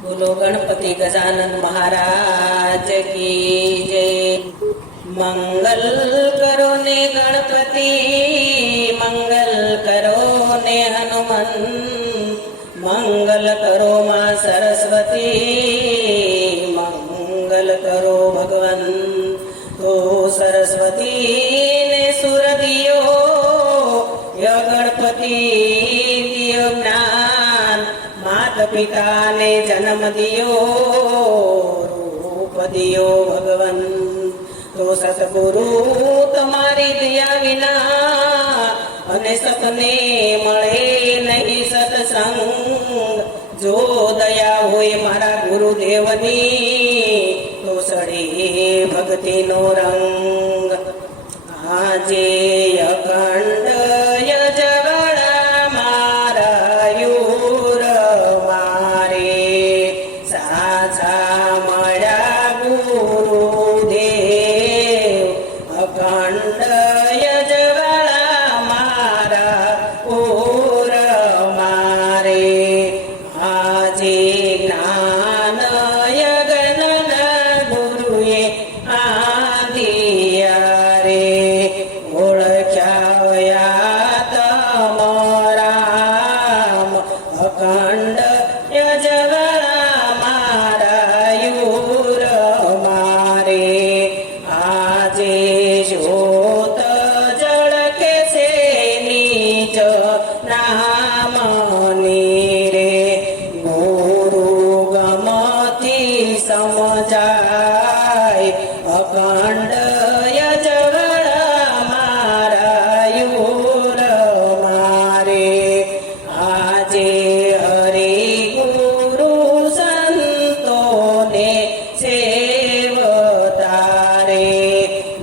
बोलो गणपति गजानन महाराज की जय। मंगल करो ने गणपति, मंगल करो ने हनुमान, मंगल करो माँ सरस्वती, मंगल करो भगवान। तो सरस्वती ने सुर दियो, य गणपति दियो ज्ञान, मात पिता ने जन्म दियो, रूप दियो भगवान। तो सतगुरु तुम्हारी दया विना अने सतने मळे नहीं सत्संग। जो दया होय मारा गुरुदेवनी, तो सड़े भक्ति नो रंग। आजे अखंड यजवड़ा मारा यूर मारे, साचा मळ्या गुरुदेव। अखंड यजवड़ा मारा ऊर मारे, आजे ज्ञान यज्ञ गुरुए आदिया रे। ओळख्या तमराम, अखंड यजवड़ा मारा यूर मारे। आजे ज्योत जळके से नीच नाम रे। गुरु गमती समजाय, अखंड यजवड़ा मारा यूर मारे। आजे हरि गुरु संतों ने सेवतारे,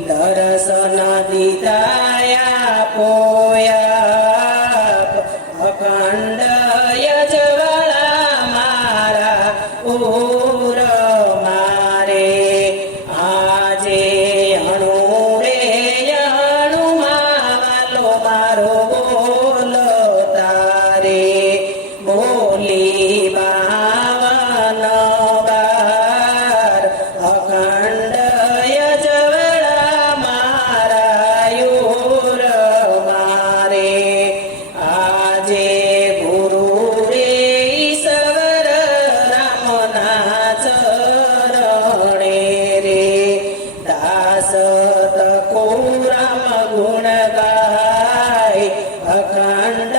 दर्शन दीदाया पोया। अखंड यजवड़ा मारा ऊर मारे। आजे अणु रे अणु मावालो मारो बोलो तारे। बोली बावन बार, अखंड यजवड़ा मारा यूर मारे। आजे गुरु रे ईश्वर रामना चरणे रे। दास तको राम गुण गाय, अखंड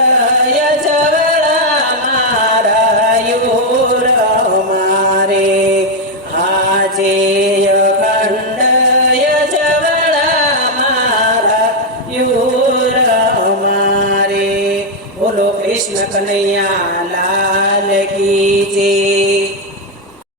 यजवड़ा मारा यूर मारे। आजे अखंड यजवड़ा मारा यूर मारे। बोलो कृष्ण कन्हैया लाल की जय।